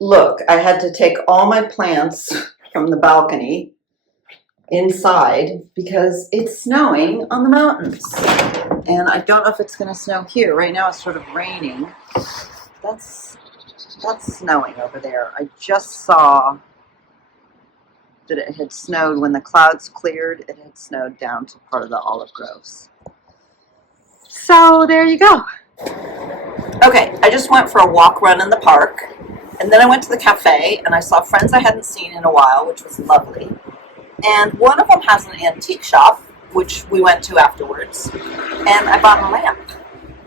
Look, I had to take all my plants from the balcony inside because it's snowing on the mountains. And I don't know if it's going to snow here. Right now it's sort of raining. That's snowing over there. I just saw that it had snowed when the clouds cleared. It had snowed down to part of the olive groves. So there you go. Okay, I just went for a walk run in the park, and then I went to the cafe and I saw friends I hadn't seen in a while, which was lovely. And one of them has an antique shop, which we went to afterwards, and I bought a lamp.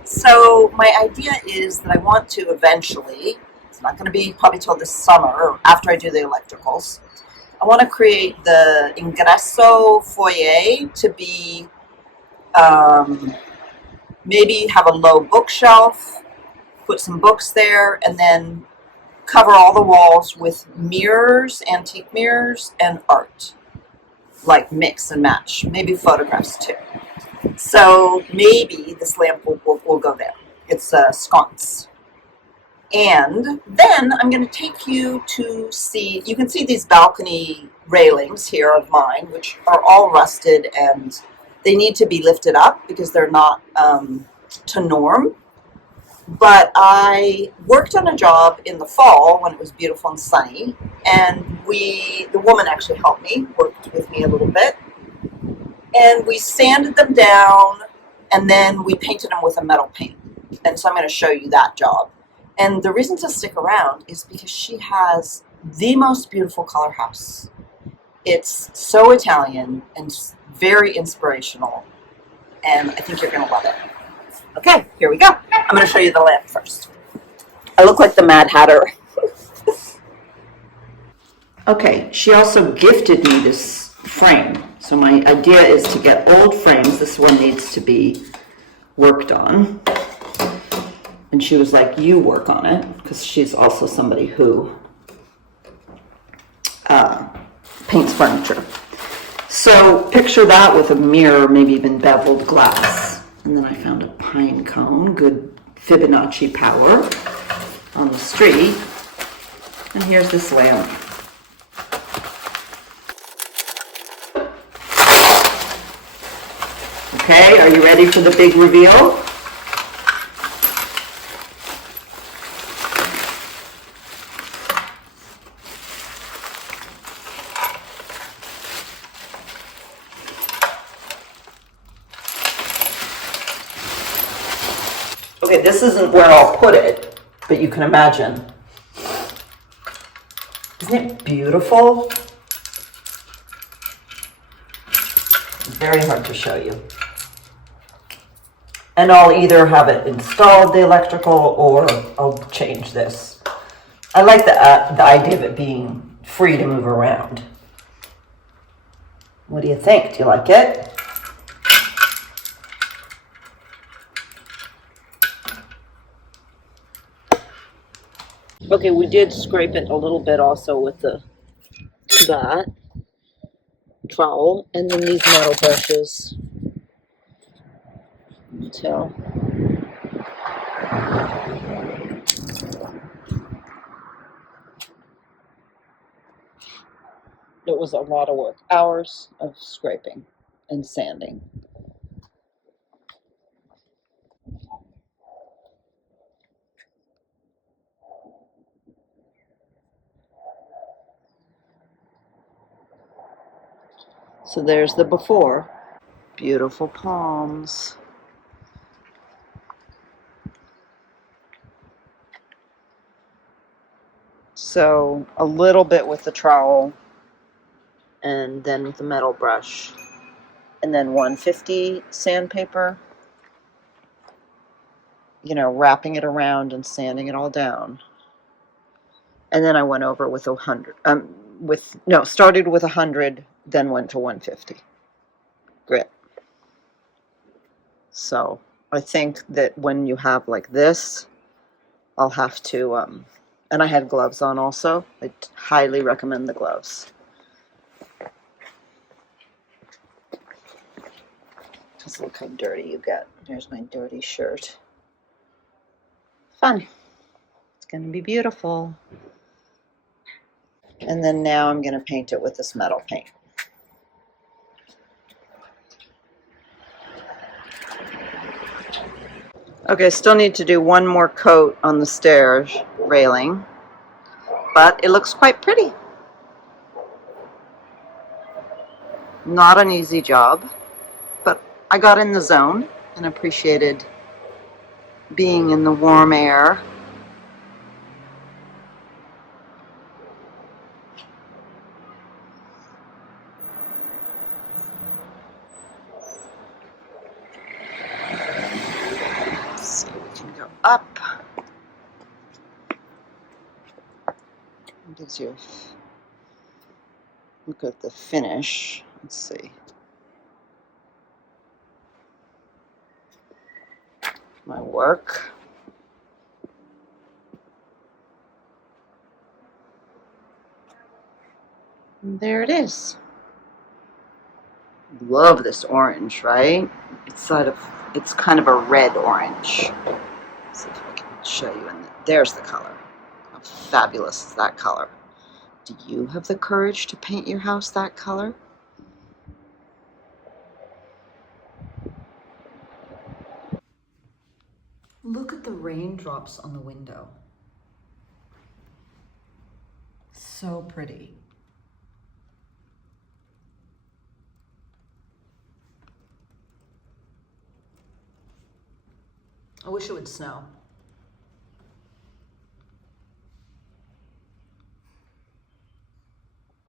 So my idea is that I want to eventually, it's not going to be probably till this summer or after I do the electricals, I want to create the ingresso foyer to be maybe have a low bookshelf, put some books there, and then cover all the walls with mirrors, antique mirrors, and art. Like mix and match, maybe photographs too. So maybe this lamp will go there. It's a sconce. And then I'm going to take you to see, you can see these balcony railings here of mine, which are all rusted and they need to be lifted up because they're not to norm. But I worked on a job in the fall when it was beautiful and sunny, and the woman actually helped me, worked with me a little bit, and we sanded them down, and then we painted them with a metal paint. And so I'm going to show you that job. And the reason to stick around is because she has the most beautiful color house. It's so Italian and very inspirational, and I think you're going to love it. Okay, here we go. I'm going to show you the lamp first. I look like the Mad Hatter. Okay, she also gifted me this frame. So my idea is to get old frames. This one needs to be worked on. And she was like, you work on it, because she's also somebody who paints furniture. So picture that with a mirror, maybe even beveled glass. And then I found a pine cone, good Fibonacci power on the street. And here's this lamp. Okay, are you ready for the big reveal? Okay, this isn't where I'll put it, but you can imagine. Isn't it beautiful? It's very hard to show you. And I'll either have it installed, the electrical, or I'll change this. I like the idea of it being free to move around. What do you think? Do you like it? Okay, we did scrape it a little bit also with that trowel, and then these metal brushes. Until it was a lot of work, hours of scraping and sanding. So there's the before. Beautiful palms. So a little bit with the trowel, and then with the metal brush, and then 150 sandpaper, you know, wrapping it around and sanding it all down. And then I went over with 100, started with 100, then went to 150 grit. So I think that when you have like this, I'll have to, and I had gloves on also. I highly recommend the gloves. Just look how dirty you get. There's my dirty shirt. Fun. It's going to be beautiful. And then now I'm going to paint it with this metal paint. Okay, still need to do one more coat on the stairs railing, but it looks quite pretty. Not an easy job, but I got in the zone and appreciated being in the warm air. Let's see, we can go up. It gives you a look at the finish. Let's see. My work. And there it is. Love this orange, right? It's kind of a red orange. Let's see if I can show you. And there's the color. How fabulous is that color? Do you have the courage to paint your house that color? Look at the raindrops on the window. So pretty. I wish it would snow.